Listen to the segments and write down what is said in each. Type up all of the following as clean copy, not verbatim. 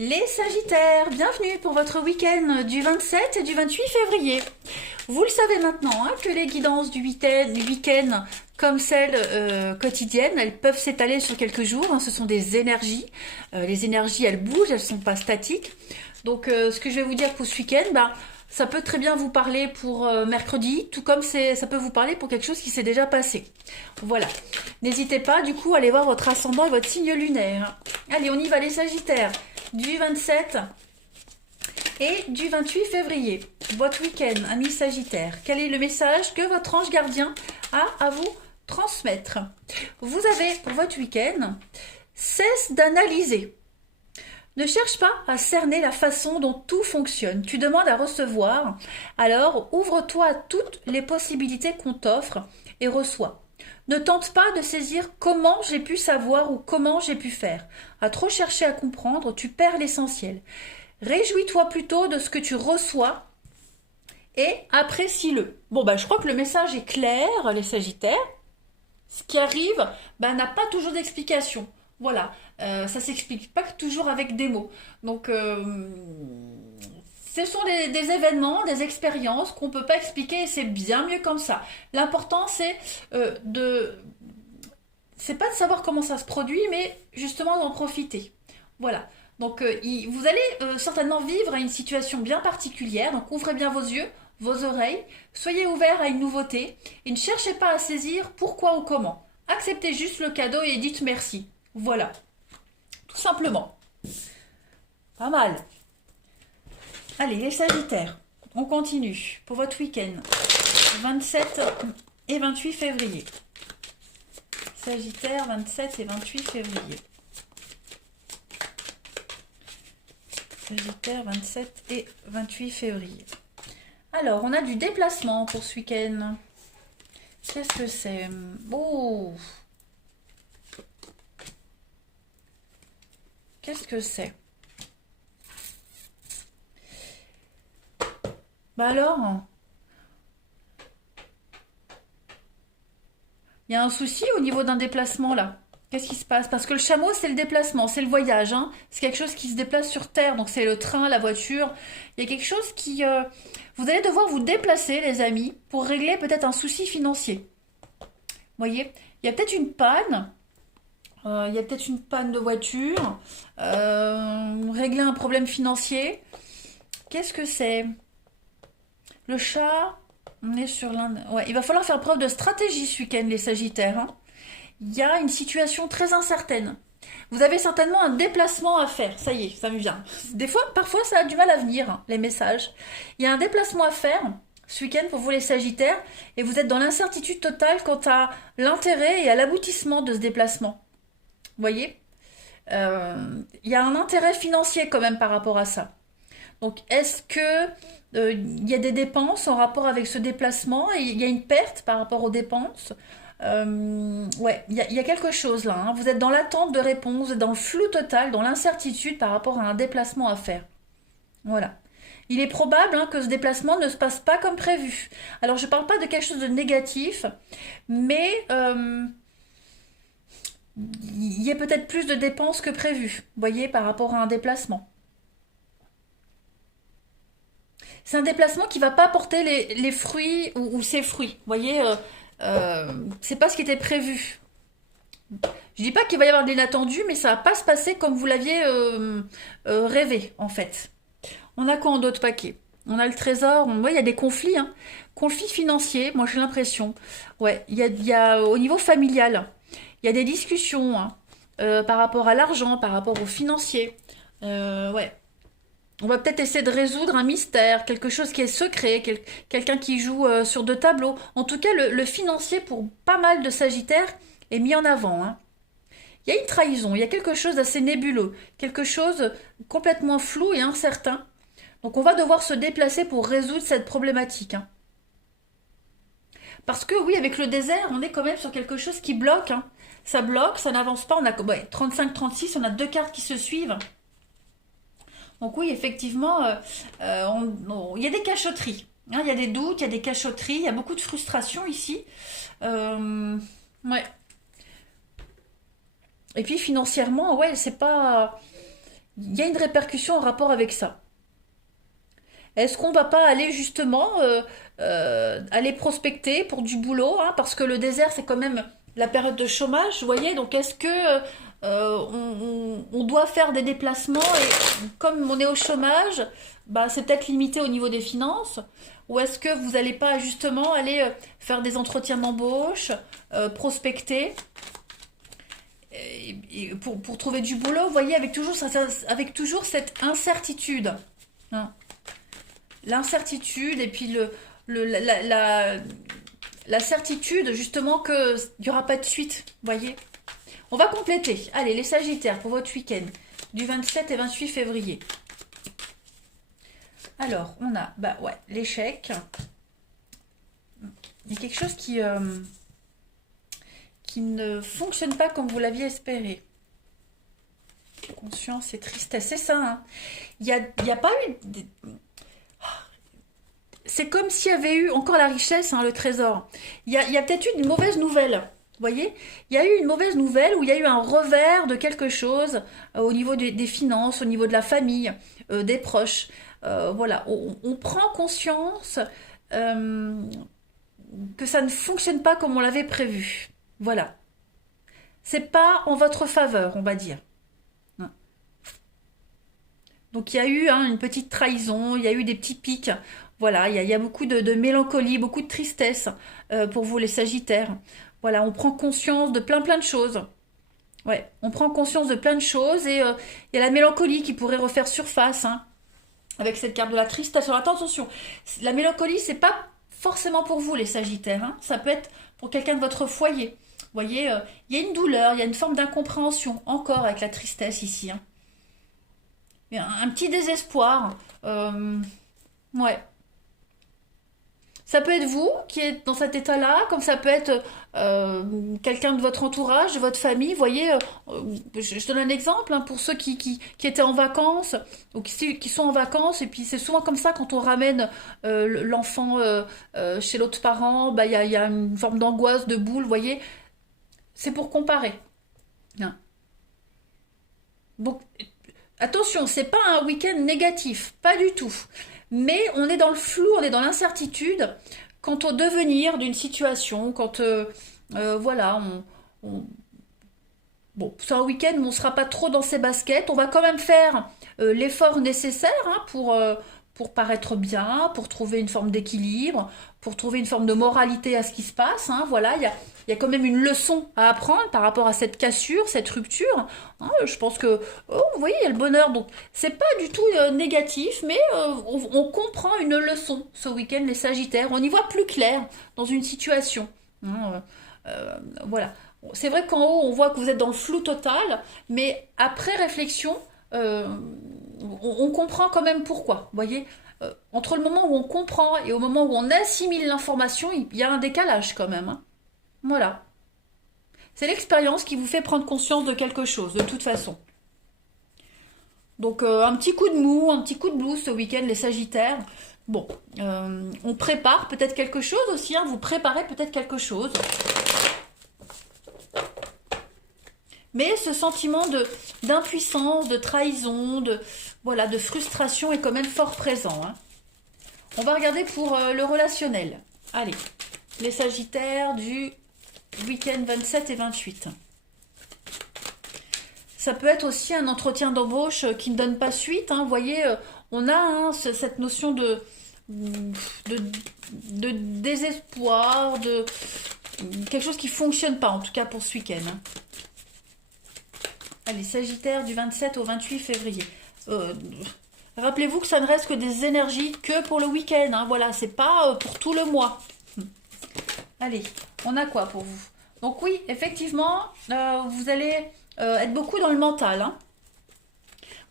Les Sagittaires, bienvenue pour votre week-end du 27 et du 28 février. Vous le savez maintenant que les guidances du week-end comme celles quotidiennes, elles peuvent s'étaler sur quelques jours. Ce sont des énergies. Les énergies, elles bougent, elles ne sont pas statiques. Donc, ce que je vais vous dire pour ce week-end, ça peut très bien vous parler pour mercredi, tout comme ça peut vous parler pour quelque chose qui s'est déjà passé. Voilà. N'hésitez pas, du coup, à aller voir votre ascendant et votre signe lunaire. Allez, on y va les Sagittaires. Du 27 et du 28 février. Votre week-end, amis Sagittaires. Quel est le message que votre ange gardien a à vous transmettre? Vous avez, pour votre week-end, cesse d'analyser. Ne cherche pas à cerner la façon dont tout fonctionne. Tu demandes à recevoir. Alors, ouvre-toi à toutes les possibilités qu'on t'offre et reçois. Ne tente pas de saisir comment j'ai pu savoir ou comment j'ai pu faire. À trop chercher à comprendre, tu perds l'essentiel. Réjouis-toi plutôt de ce que tu reçois et apprécie-le. Bon, je crois que le message est clair, les Sagittaires. Ce qui arrive n'a pas toujours d'explication. Voilà, ça s'explique pas toujours avec des mots. Donc, ce sont des événements, des expériences qu'on peut pas expliquer et c'est bien mieux comme ça. L'important c'est pas de savoir comment ça se produit, mais justement d'en profiter. Voilà. Donc vous allez certainement vivre une situation bien particulière. Donc ouvrez bien vos yeux, vos oreilles, soyez ouverts à une nouveauté et ne cherchez pas à saisir pourquoi ou comment. Acceptez juste le cadeau et dites merci. Voilà. Tout simplement. Pas mal. Allez, les Sagittaires, on continue pour votre week-end, 27 et 28 février. Sagittaire, 27 et 28 février. Sagittaire, 27 et 28 février. Alors, on a du déplacement pour ce week-end. Qu'est-ce que c'est? Oh! Qu'est-ce que c'est? Alors, il y a un souci au niveau d'un déplacement là. Qu'est-ce qui se passe? Parce que le chameau, c'est le déplacement, c'est le voyage. C'est quelque chose qui se déplace sur Terre. Donc c'est le train, la voiture. Il y a quelque chose qui... vous allez devoir vous déplacer, les amis, pour régler peut-être un souci financier. Vous voyez? Il y a peut-être une panne. Il y a peut-être une panne de voiture. Régler un problème financier. Qu'est-ce que c'est? Le chat, on est sur l'Inde. Ouais, il va falloir faire preuve de stratégie ce week-end, les Sagittaires. Il y a une situation très incertaine. Vous avez certainement un déplacement à faire. Ça y est, ça me vient. Parfois, ça a du mal à venir, les messages. Il y a un déplacement à faire ce week-end pour vous, les Sagittaires, et vous êtes dans l'incertitude totale quant à l'intérêt et à l'aboutissement de ce déplacement. Vous voyez? Il y a un intérêt financier quand même par rapport à ça. Donc, est-ce que il y a des dépenses en rapport avec ce déplacement et il y a une perte par rapport aux dépenses? Ouais, il y a quelque chose là. Vous êtes dans l'attente de réponses, dans le flou total, dans l'incertitude par rapport à un déplacement à faire. Voilà. Il est probable que ce déplacement ne se passe pas comme prévu. Alors, je ne parle pas de quelque chose de négatif, mais il y a peut-être plus de dépenses que prévu, vous voyez, par rapport à un déplacement. C'est un déplacement qui va pas apporter les fruits ou ses fruits. Vous voyez, c'est pas ce qui était prévu. Je dis pas qu'il va y avoir de l'inattendu, mais ça va pas se passer comme vous l'aviez rêvé, en fait. On a quoi en d'autres paquets? On a le trésor, il y a des conflits, conflits financiers, moi j'ai l'impression. Ouais, il y a au niveau familial, il y a des discussions par rapport à l'argent, par rapport aux financiers. Ouais. On va peut-être essayer de résoudre un mystère, quelque chose qui est secret, quelqu'un qui joue sur deux tableaux. En tout cas, le financier, pour pas mal de Sagittaires, est mis en avant. Il y a une trahison, il y a quelque chose d'assez nébuleux, quelque chose complètement flou et incertain. Donc on va devoir se déplacer pour résoudre cette problématique. Parce que oui, avec le désert, on est quand même sur quelque chose qui bloque. Ça bloque, ça n'avance pas. On a 35-36, on a deux cartes qui se suivent. Donc oui, effectivement, il y a des cachotteries. Il y a des doutes, il y a des cachotteries, il y a beaucoup de frustration ici. Ouais. Et puis financièrement, ouais, c'est pas... il y a une répercussion en rapport avec ça. Est-ce qu'on va pas aller justement aller prospecter pour du boulot, hein, parce que le désert c'est quand même la période de chômage, vous voyez, donc est-ce que on doit faire des déplacements et comme on est au chômage, bah, c'est peut-être limité au niveau des finances, ou est-ce que vous n'allez pas justement aller faire des entretiens d'embauche, prospecter pour trouver du boulot, vous voyez, avec toujours cette incertitude, hein. L'incertitude et puis la certitude justement qu'il n'y aura pas de suite, vous voyez. On va compléter. Allez, les Sagittaires pour votre week-end du 27 et 28 février. Alors, on a bah ouais, l'échec. Il y a quelque chose qui ne fonctionne pas comme vous l'aviez espéré. Conscience et tristesse, c'est ça, hein. Il y a pas eu... C'est comme s'il y avait eu encore la richesse, hein, le trésor. Il y a peut-être eu une mauvaise nouvelle. Vous voyez, il y a eu une mauvaise nouvelle où il y a eu un revers de quelque chose au niveau des finances, au niveau de la famille, des proches. Voilà, on prend conscience que ça ne fonctionne pas comme on l'avait prévu. Voilà. C'est pas en votre faveur, on va dire. Donc il y a eu, hein, une petite trahison, il y a eu des petits pics. Voilà, il y a beaucoup de mélancolie, beaucoup de tristesse pour vous les Sagittaires. Voilà, on prend conscience de plein de choses. Ouais, on prend conscience de plein de choses et il y a la mélancolie qui pourrait refaire surface, hein, avec cette carte de la tristesse. Alors attention, la mélancolie, c'est pas forcément pour vous les Sagittaires, hein. Ça peut être pour quelqu'un de votre foyer. Vous voyez, il y a une douleur, il y a une forme d'incompréhension encore avec la tristesse ici, hein. Il y a un petit désespoir. Ouais. Ça peut être vous qui êtes dans cet état-là, comme ça peut être quelqu'un de votre entourage, de votre famille. Vous voyez, je donne un exemple, hein, pour ceux qui étaient en vacances ou qui sont en vacances. Et puis c'est souvent comme ça quand on ramène l'enfant chez l'autre parent, bah, il y a une forme d'angoisse, de boule, vous voyez. C'est pour comparer, hein. Donc attention, c'est pas un week-end négatif, pas du tout. Mais on est dans le flou, on est dans l'incertitude quant au devenir d'une situation, quand voilà, bon, c'est un week-end où on ne sera pas trop dans ses baskets, on va quand même faire l'effort nécessaire, hein, pour paraître bien, pour trouver une forme d'équilibre, pour trouver une forme de moralité à ce qui se passe, hein, voilà, il y a quand même une leçon à apprendre par rapport à cette cassure, cette rupture, hein. Je pense que, oh, vous voyez, il y a le bonheur, donc c'est pas du tout négatif, mais on comprend une leçon ce week-end, les Sagittaires, on y voit plus clair dans une situation, hein, voilà. C'est vrai qu'en haut, on voit que vous êtes dans le flou total, mais après réflexion, euh, on comprend quand même pourquoi. Vous voyez, entre le moment où on comprend et au moment où on assimile l'information, il y a un décalage quand même, hein. Voilà. C'est l'expérience qui vous fait prendre conscience de quelque chose, de toute façon. Donc un petit coup de mou, un petit coup de blues ce week-end, les Sagittaires. Bon, on prépare peut-être quelque chose aussi, hein, vous préparez peut-être quelque chose. Mais ce sentiment d'impuissance, de trahison, voilà, de frustration est quand même fort présent, hein. On va regarder pour le relationnel. Allez, les Sagittaires du week-end 27 et 28. Ça peut être aussi un entretien d'embauche qui ne donne pas suite, hein. Vous voyez, on a, hein, cette notion de, de désespoir, de quelque chose qui ne fonctionne pas, en tout cas pour ce week-end, hein. Allez, Sagittaire du 27 au 28 février. Rappelez-vous que ça ne reste que des énergies que pour le week-end, hein. Voilà, c'est pas pour tout le mois. Allez, on a quoi pour vous? Donc oui, effectivement, vous allez être beaucoup dans le mental, hein.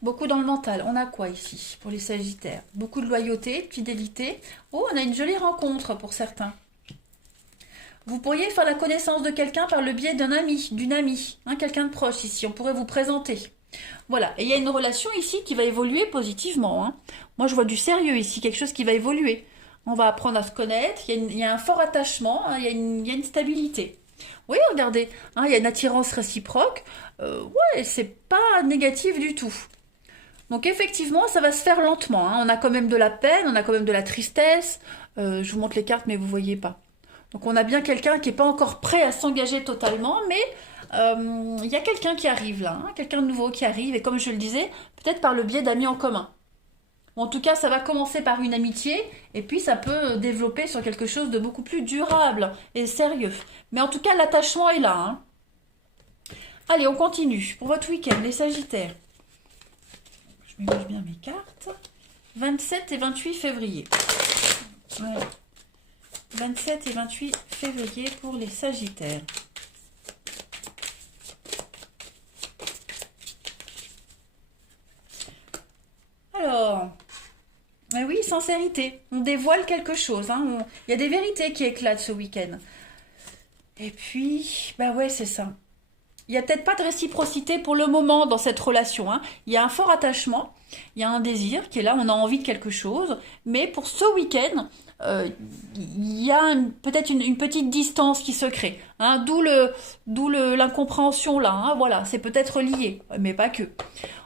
Beaucoup dans le mental. On a quoi ici pour les Sagittaires? Beaucoup de loyauté, de fidélité. Oh, on a une jolie rencontre pour certains. Vous pourriez faire la connaissance de quelqu'un par le biais d'un ami, d'une amie, hein, quelqu'un de proche ici. On pourrait vous présenter. Voilà. Et il y a une relation ici qui va évoluer positivement, hein. Moi, je vois du sérieux ici, quelque chose qui va évoluer. On va apprendre à se connaître. Il y a un fort attachement, hein, il y a une stabilité. Oui, regardez, hein, il y a une attirance réciproque. Ouais, c'est pas négatif du tout. Donc effectivement, ça va se faire lentement, hein. On a quand même de la peine, on a quand même de la tristesse. Je vous montre les cartes, mais vous voyez pas. Donc on a bien quelqu'un qui n'est pas encore prêt à s'engager totalement, mais il y a quelqu'un qui arrive là, hein, quelqu'un de nouveau qui arrive, et comme je le disais, peut-être par le biais d'amis en commun. En tout cas, ça va commencer par une amitié, et puis ça peut développer sur quelque chose de beaucoup plus durable et sérieux. Mais en tout cas, l'attachement est là, hein. Allez, on continue. Pour votre week-end, les Sagittaires. Je mélange bien mes cartes. 27 et 28 février. Voilà. 27 et 28 février pour les Sagittaires. Alors, oui, sincérité. On dévoile quelque chose, hein. Il y a des vérités qui éclatent ce week-end. Et puis, bah ouais, c'est ça. Il n'y a peut-être pas de réciprocité pour le moment dans cette relation, hein. Il y a un fort attachement, il y a un désir qui est là, on a envie de quelque chose, mais pour ce week-end, il y a peut-être une petite distance qui se crée, hein, d'où l'incompréhension là, hein, voilà, c'est peut-être lié, mais pas que.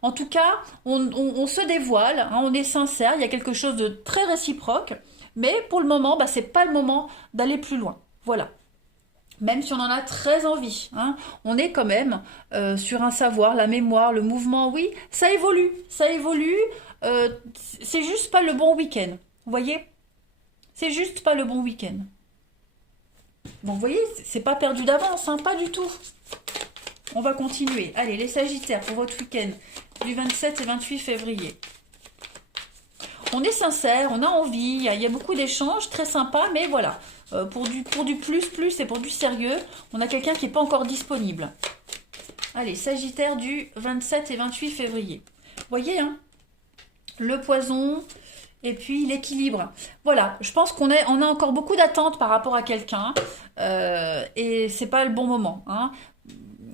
En tout cas, on se dévoile, hein, on est sincère, il y a quelque chose de très réciproque, mais pour le moment, bah, c'est pas le moment d'aller plus loin, voilà. Même si on en a très envie, hein, on est quand même sur un savoir, la mémoire, le mouvement, oui, ça évolue, c'est juste pas le bon week-end, vous voyez? C'est juste pas le bon week-end. Bon, vous voyez, c'est pas perdu d'avance, hein, pas du tout. On va continuer. Allez, les Sagittaires, pour votre week-end du 27 et 28 février. On est sincère, on a envie, il y a beaucoup d'échanges, très sympa, mais voilà, pour du plus et pour du sérieux, on a quelqu'un qui n'est pas encore disponible. Allez, Sagittaire du 27 et 28 février. Vous voyez, hein, le poison et puis l'équilibre. Voilà, je pense on a encore beaucoup d'attentes par rapport à quelqu'un et c'est pas le bon moment, hein.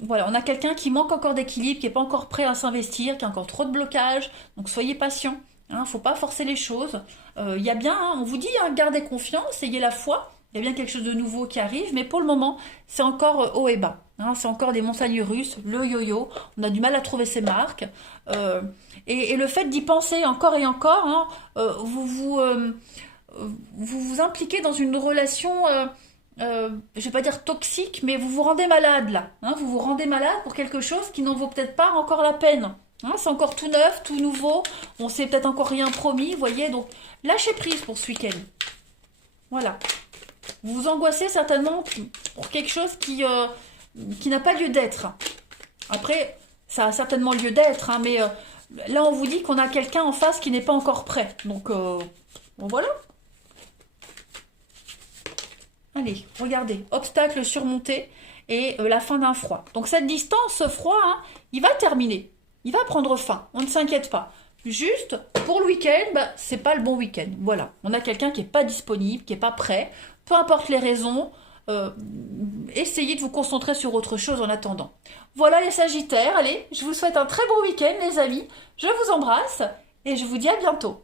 Voilà, on a quelqu'un qui manque encore d'équilibre, qui n'est pas encore prêt à s'investir, qui a encore trop de blocages, donc soyez patient. Hein, faut pas forcer les choses. Il y a bien, hein, on vous dit, hein, gardez confiance, ayez la foi. Il y a bien quelque chose de nouveau qui arrive, mais pour le moment, c'est encore haut et bas. Hein, c'est encore des montagnes russes, le yo-yo. On a du mal à trouver ses marques. Et le fait d'y penser encore et encore, hein, vous impliquez dans une relation, je vais pas dire toxique, mais vous vous rendez malade là. Hein, vous vous rendez malade pour quelque chose qui n'en vaut peut-être pas encore la peine. Hein, c'est encore tout neuf, tout nouveau, on s'est peut-être encore rien promis, vous voyez, donc lâchez prise pour ce week-end. Voilà. Vous vous angoissez certainement pour quelque chose qui n'a pas lieu d'être. Après, ça a certainement lieu d'être, hein, mais là on vous dit qu'on a quelqu'un en face qui n'est pas encore prêt. Donc, bon, voilà. Allez, regardez, obstacle surmonté et la fin d'un froid. Donc cette distance, ce froid, hein, il va terminer. Il va prendre fin, on ne s'inquiète pas. Juste, pour le week-end, bah, c'est pas le bon week-end. Voilà, on a quelqu'un qui n'est pas disponible, qui n'est pas prêt. Peu importe les raisons, essayez de vous concentrer sur autre chose en attendant. Voilà les Sagittaires, allez, je vous souhaite un très bon week-end les amis. Je vous embrasse et je vous dis à bientôt.